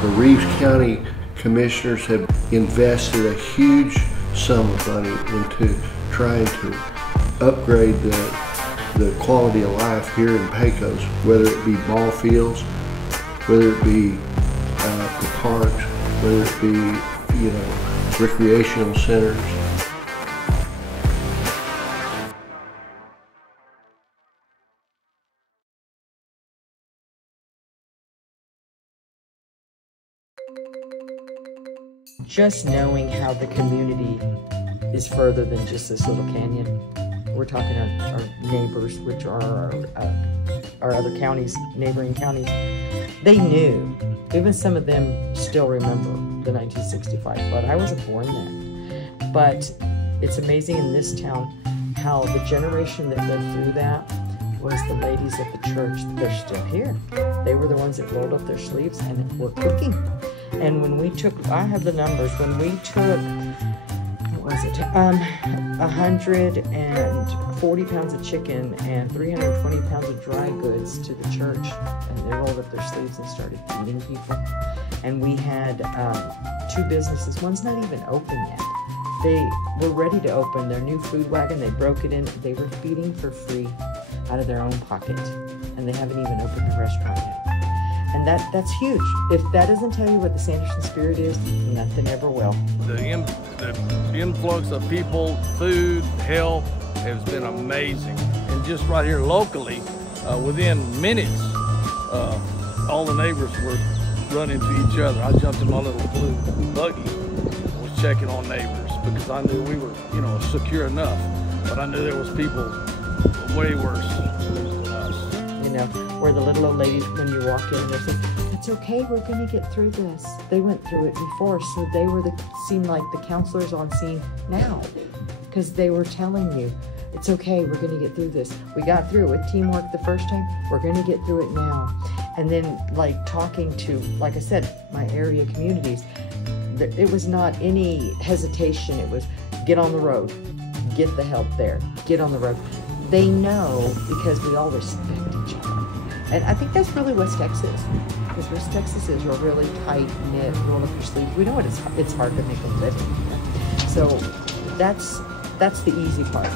The Reeves County Commissioners have invested a huge sum of money into trying to upgrade the quality of life here in Pecos, whether it be ball fields, whether it be the parks, whether it be, recreational centers. Just knowing how the community is further than just this little canyon. We're talking our neighbors, which are our other counties, neighboring counties. They knew. Even some of them still remember the 1965 flood. I wasn't born then. But it's amazing in this town how the generation that lived through that was the ladies at the church. They're still here. They were the ones that rolled up their sleeves and were cooking. And when we took, I have the numbers, when we took, what was it, 140 pounds of chicken and 320 pounds of dry goods to the church, and they rolled up their sleeves and started feeding people. And we had 2 businesses, one's not even open yet. They were ready to open their new food wagon, they broke it in, they were feeding for free out of their own pocket, and they haven't even opened a restaurant yet. And that's huge. If that doesn't tell you what the Sanderson spirit is, nothing ever will. The influx of people, food, help has been amazing. And just right here locally, within minutes, all the neighbors were running to each other. I jumped in my little blue buggy and was checking on neighbors because I knew we were, secure enough. But I knew there was people way worse than us. Where the little old ladies, when you walk in, they're saying, "It's okay, we're going to get through this." They went through it before, so they seemed like the counselors on scene now, because they were telling you, "It's okay, we're going to get through this. We got through it with teamwork the first time, we're going to get through it now." And then, talking to, like I said, my area communities, it was not any hesitation. It was, get on the road, get the help there, get on the road. They know because we all respect each other. And I think that's really West Texas, because West Texas is a really tight-knit, roll up your sleeves. We know it's hard to make a living. So that's the easy part.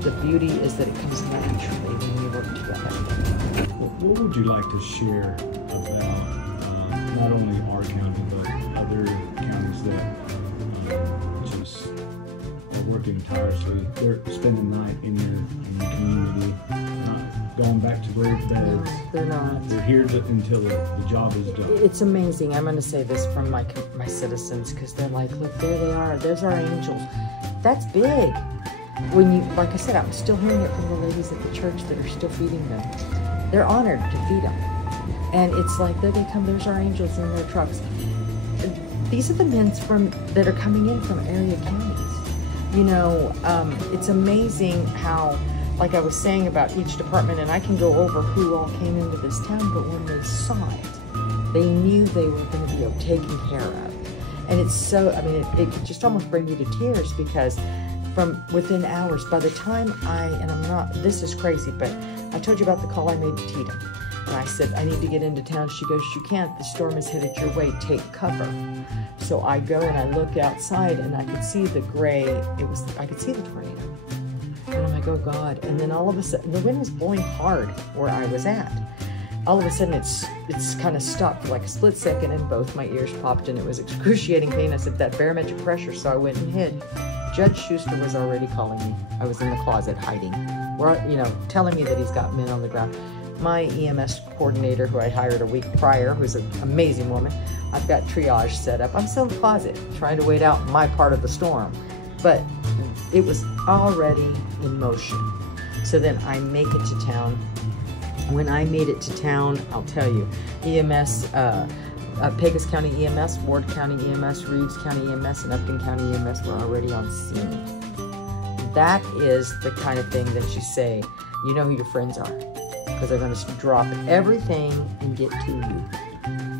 The beauty is that it comes naturally when you work together. What would you like to share about not only our county, but other counties that just are working tirelessly? They're spending the night in your community, not going back to where No, they're not. They're here until the job is done. It's amazing. I'm going to say this from my citizens, because they're like, "Look, there they are. There's our angels." That's big. When you, like I said, I'm still hearing it from the ladies at the church that are still feeding them. They're honored to feed them. And it's like, there they come, there's our angels in their trucks. These are the men that are coming in from area counties. It's amazing how, like I was saying about each department, and I can go over who all came into this town, but when they saw it, they knew they were going to be taken care of. And it's so, it could just almost bring you to tears, because from within hours, by the time this is crazy, but I told you about the call I made to Tita. And I said, "I need to get into town." She goes, "You can't, the storm is headed your way, take cover." So I go and I look outside, and I could see the gray, I could see the tornado. And I'm like, "Oh God." And then all of a sudden, the wind was blowing hard where I was at. All of a sudden, it's kind of stopped for like a split second, and both my ears popped, and it was excruciating pain. I said, "That barometric pressure," so I went and hid. Judge Schuster was already calling me. I was in the closet hiding, telling me that he's got men on the ground. My EMS coordinator, who I hired a week prior, who's an amazing woman, I've got triage set up. I'm still in the closet trying to wait out my part of the storm. But it was already in motion. So then I make it to town. When I made it to town, I'll tell you, EMS, Pecos County EMS, Ward County EMS, Reeves County EMS, and Upton County EMS were already on scene. That is the kind of thing that you say, you know who your friends are, because they're going to drop everything and get to you.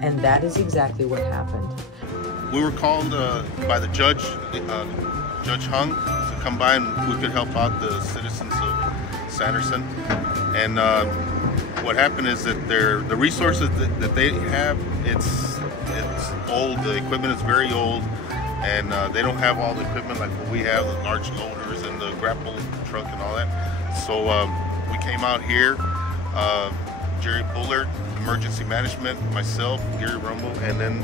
And that is exactly what happened. We were called by the judge, Judge Hung, to come by and we could help out the citizens of Sanderson. And what happened is that the resources that they have, it's old. The equipment is very old, and they don't have all the equipment like what we have, the large loaders and the grapple truck and all that. So we came out here, Jerry Bullard, emergency management, myself, Gary Rumble, and then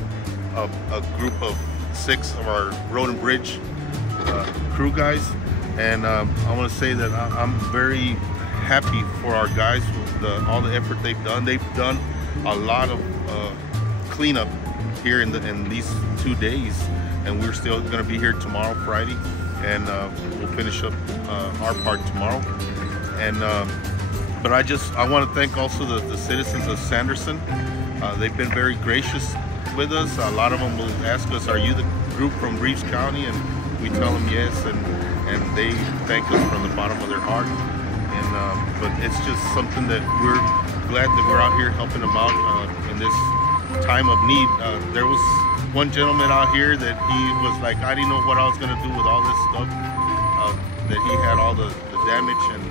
a group of 6 of our road and bridge crew guys. And I want to say that I'm very happy for our guys with all the effort they've done. They've done a lot of cleanup here in these 2 days, and we're still going to be here tomorrow, Friday, and we'll finish up our part tomorrow. And but I want to thank also the citizens of Sanderson. They've been very gracious with us. A lot of them will ask us, "Are you the group from Reeves County?" And we tell them yes, and they thank us from the bottom of their heart. And but it's just something that we're glad that we're out here helping them out in this time of need. There was one gentleman out here that he was like, I didn't know what I was going to do with all this stuff, that he had all the damage, and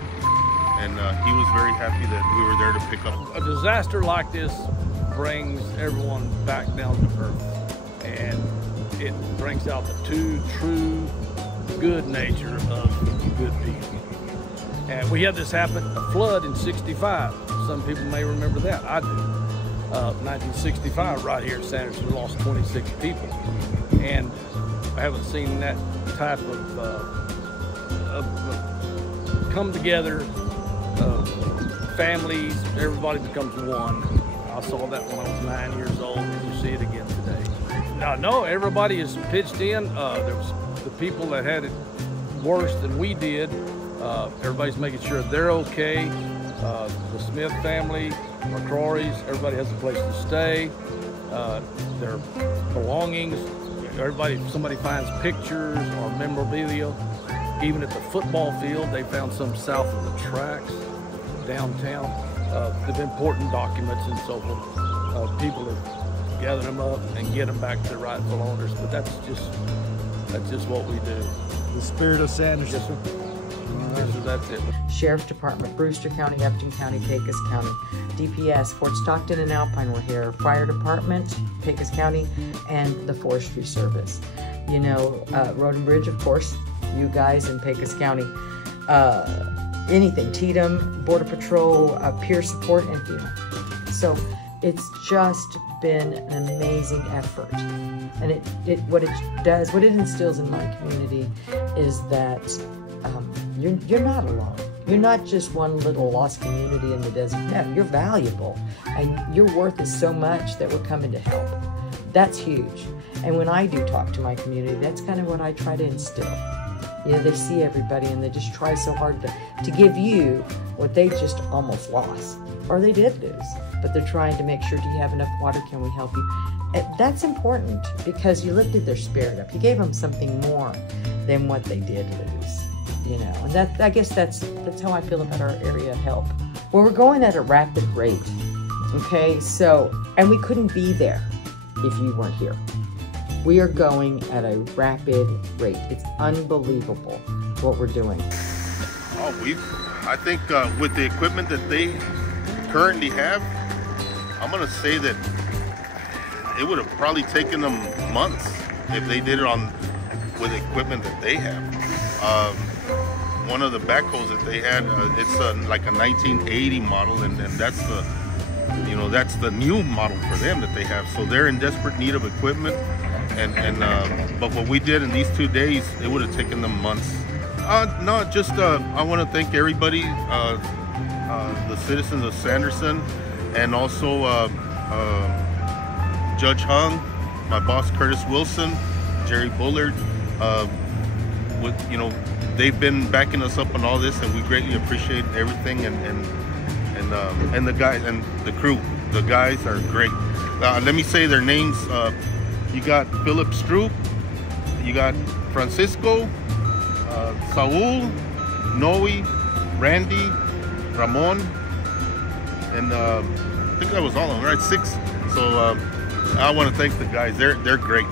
he was very happy that we were there to pick up. A disaster like this brings everyone back down to earth, and it brings out the true good nature of good people. And we had this happen, a flood in '65. Some people may remember that. I do. 1965, right here in Sanderson, lost 26 people, and I haven't seen that type of come together. Families, everybody becomes one. I saw that when I was 9 years old, and you see it again today. No, everybody is pitched in. There was the people that had it worse than we did. Everybody's making sure they're okay. The Smith family, McCrory's, everybody has a place to stay. Their belongings, everybody, if somebody finds pictures or memorabilia, even at the football field, they found some south of the tracks, downtown, of important documents and so forth. People have gathered them up and get them back to their rightful owners, but that's just what we do. The spirit of Sanderson. Yes, sir. Yes, sir, that's it. Sheriff Department, Brewster County, Upton County, Pecos County, DPS, Fort Stockton and Alpine were here, Fire Department, Pecos County, and the Forestry Service. You know, Road and Bridge, of course, you guys in Pecos County. Anything, Tatum, Border Patrol, peer support, and FEMA. So it's just been an amazing effort. And what it does, what it instills in my community is that you're not alone. You're not just one little lost community in the desert. No, you're valuable, and your worth is so much that we're coming to help. That's huge. And when I do talk to my community, that's kind of what I try to instill. You know, they see everybody and they just try so hard to give you what they just almost lost, or they did lose, but they're trying to make sure, do you have enough water? Can we help you? That's important because you lifted their spirit up. You gave them something more than what they did lose. You know, and I guess that's how I feel about our area of help. Well, we're going at a rapid rate, okay? So, and we couldn't be there if you weren't here. We are going at a rapid rate. It's unbelievable what we're doing. Oh, I think with the equipment that they currently have, I'm gonna say that it would have probably taken them months if they did it with equipment that they have. One of the backhoes that they had, it's like a 1980 model, and that's the new model for them that they have. So they're in desperate need of equipment, but what we did in these 2 days, it would have taken them months. No, just I want to thank everybody, the citizens of Sanderson, and also Judge Hung, my boss Curtis Wilson, Jerry Bullard. They've been backing us up on all this, and we greatly appreciate everything. And the guys and the crew, the guys are great. Let me say their names. You got Philip Stroop, you got Francisco, Saul, Noe, Randy, Ramon, and I think that was all of them, right? 6. So I want to thank the guys. They're great.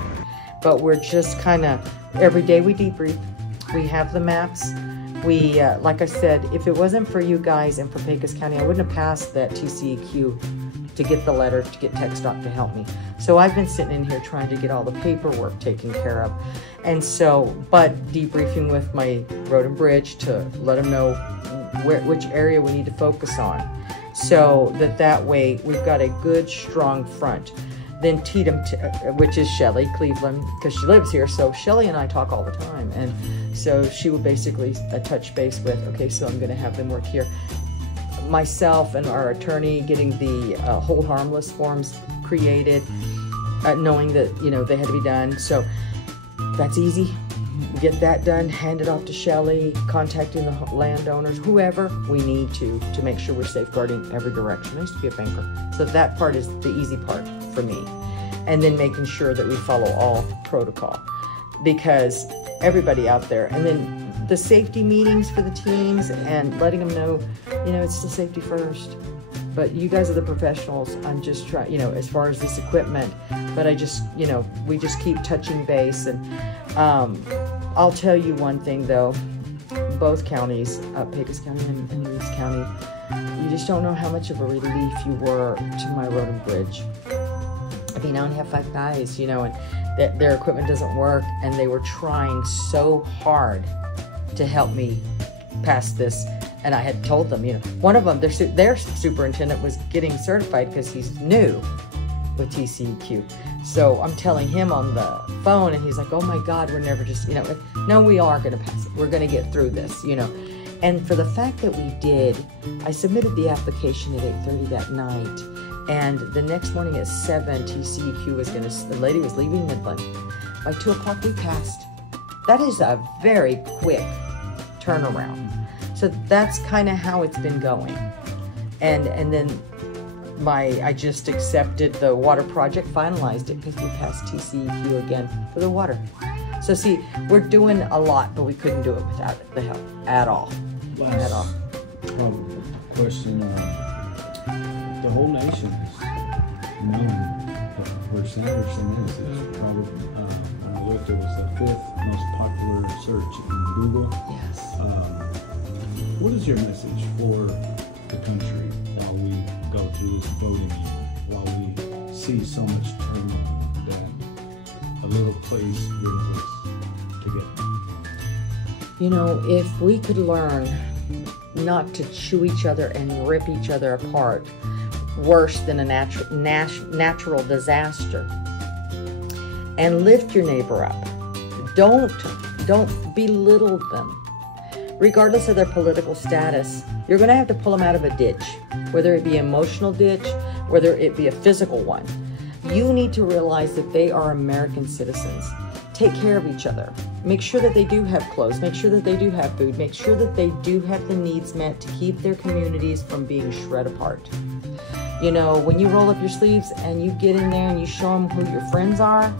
But we're just kind of, every day we debrief. We have the maps. We, like I said, if it wasn't for you guys and for Pecos County, I wouldn't have passed that TCEQ to get the letter, to get TxDOT to help me. So I've been sitting in here trying to get all the paperwork taken care of. And so, but debriefing with my road and bridge to let them know which area we need to focus on. So that way we've got a good, strong front. Then Tatum, which is Shelly Cleveland, because she lives here. So Shelly and I talk all the time. And so she will basically touch base with, okay, so I'm going to have them work here. Myself and our attorney getting the hold harmless forms created, knowing that, you know, they had to be done. So that's easy. Get that done, hand it off to Shelly, contacting the landowners, whoever we need to make sure we're safeguarding every direction. I used to be a banker. So that part is the easy part for me. And then making sure that we follow all protocol, because everybody out there, and then the safety meetings for the teams and letting them know, you know, it's the safety first. But you guys are the professionals. I'm just trying, you know, as far as this equipment, but I just, you know, we just keep touching base. And I'll tell you one thing though, both counties, Pecos County and Reeves County, you just don't know how much of a relief you were to my road and bridge. I mean, I only have 5 guys, you know, and their equipment doesn't work, and they were trying so hard to help me pass this. And I had told them, you know, one of them, their superintendent was getting certified because he's new with TCEQ. So I'm telling him on the phone, and he's like, oh my God, we're never just, you know, no, we are going to pass it. We're going to get through this, you know. And for the fact that we did, I submitted the application at 8:30 that night. And the next morning at 7, TCEQ was going to, the lady was leaving Midland. By 2 o'clock, we passed. That is a very quick turnaround. So that's kind of how it's been going. And then I just accepted the water project, finalized it, because we passed TCEQ again for the water. So see, we're doing a lot, but we couldn't do it without the help at all. At all. Question, the whole nation is known where Sanderson is. It's probably, when I looked, it was the 5th most popular search in Google. Yes. What is your message for the country while we go through this voting, while we see so much turmoil that a little place brings us together? You know, if we could learn not to chew each other and rip each other apart, worse than a natural disaster, and lift your neighbor up. Don't belittle them. Regardless of their political status, you're going to have to pull them out of a ditch, whether it be an emotional ditch, whether it be a physical one. You need to realize that they are American citizens. Take care of each other. Make sure that they do have clothes. Make sure that they do have food. Make sure that they do have the needs met to keep their communities from being shred apart. You know, when you roll up your sleeves and you get in there and you show them who your friends are,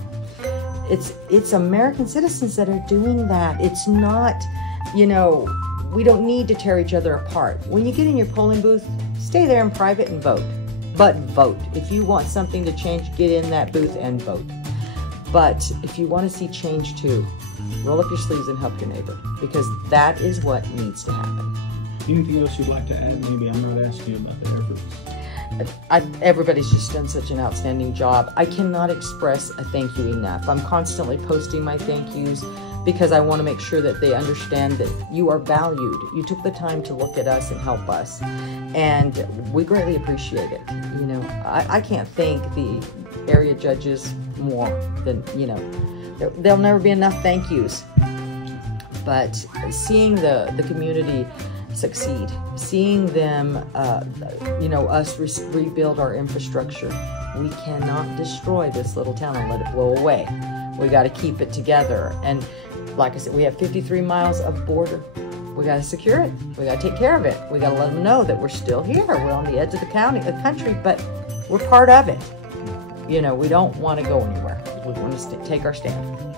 it's American citizens that are doing that. It's not, you know, we don't need to tear each other apart. When you get in your polling booth, stay there in private and vote. But vote. If you want something to change, get in that booth and vote. But if you want to see change too, roll up your sleeves and help your neighbor, because that is what needs to happen. Anything else you'd like to add? Maybe I'm not asking you about the efforts. Everybody's just done such an outstanding job. I cannot express a thank you enough. I'm constantly posting my thank yous because I want to make sure that they understand that you are valued. You took the time to look at us and help us, and we greatly appreciate it. You know, I can't thank the area judges more than, you know, there'll never be enough thank yous. But seeing the community succeed, seeing them, you know, us rebuild our infrastructure. We cannot destroy this little town and let it blow away. We got to keep it together. And like I said, we have 53 miles of border. We got to secure it. We got to take care of it. We got to let them know that we're still here. We're on the edge of the country, but we're part of it. You know, we don't want to go anywhere. We want to take our stand.